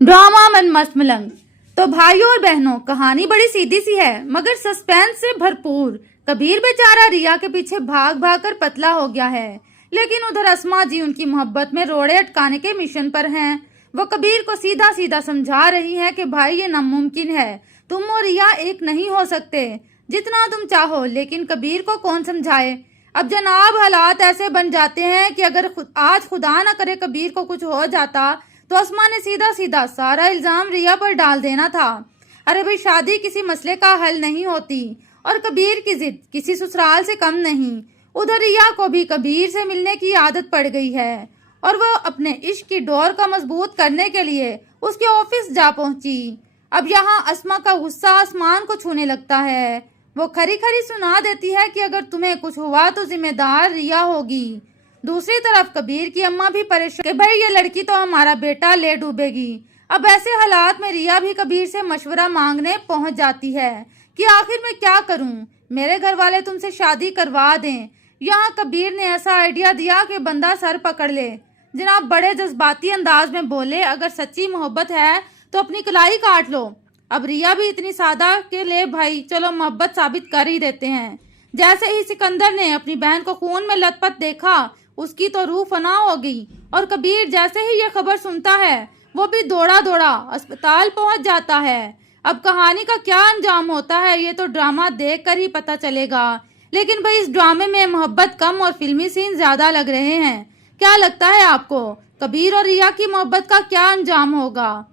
Drama मन मस्त मलंग। तो भाइयों और बहनों, कहानी बड़ी सीधी सी है मगर सस्पेंस से भरपूर। कबीर बेचारा रिया के पीछे भाग भाग कर पतला हो गया है, लेकिन उधर अस्मा जी उनकी मोहब्बत में रोड़े अटकाने के मिशन पर हैं। वो कबीर को सीधा सीधा समझा रही है कि भाई ये नामुमकिन है, तुम और रिया एक नहीं हो सकते जितना तुम चाहो। लेकिन कबीर को कौन समझाए। अब जनाब हालात ऐसे बन जाते हैं कि अगर आज खुदा न करे कबीर को कुछ हो जाता तो अस्मा ने सीधा सीधा सारा इल्जाम रिया पर डाल देना था। अरे भाई, शादी किसी मसले का हल नहीं होती और कबीर की जिद किसी ससुराल से कम नहीं। उधर रिया को भी कबीर से मिलने की आदत पड़ गई है और वह अपने इश्क की डोर को मजबूत करने के लिए उसके ऑफिस जा पहुंची। अब यहाँ अस्मा का गुस्सा आसमान को छूने लगता है। वो खरी खरी सुना देती है कि अगर तुम्हें कुछ हुआ तो जिम्मेदार रिया होगी। दूसरी तरफ कबीर की अम्मा भी परेशान कि भाई ये लड़की तो हमारा बेटा ले डूबेगी। अब ऐसे हालात में रिया भी कबीर से मशवरा मांगने पहुंच जाती है कि आखिर मैं क्या करूं, मेरे घर वाले तुमसे शादी करवा दें। यहाँ कबीर ने ऐसा आइडिया दिया कि बंदा सर पकड़ ले। जनाब बड़े जज्बाती अंदाज में बोले, अगर सच्ची मोहब्बत है तो अपनी कलाई काट लो। अब रिया भी इतनी सादा के ले भाई चलो मोहब्बत साबित कर ही देते हैं। जैसे ही सिकंदर ने अपनी बहन को खून में लथपथ देखा, उसकी तो रूह फना हो गई और कबीर जैसे ही ये खबर सुनता है वो भी दौड़ा दौड़ा अस्पताल पहुंच जाता है। अब कहानी का क्या अंजाम होता है ये तो ड्रामा देखकर ही पता चलेगा। लेकिन भाई, इस ड्रामे में मोहब्बत कम और फिल्मी सीन ज्यादा लग रहे हैं। क्या लगता है आपको, कबीर और रिया की मोहब्बत का क्या अंजाम होगा?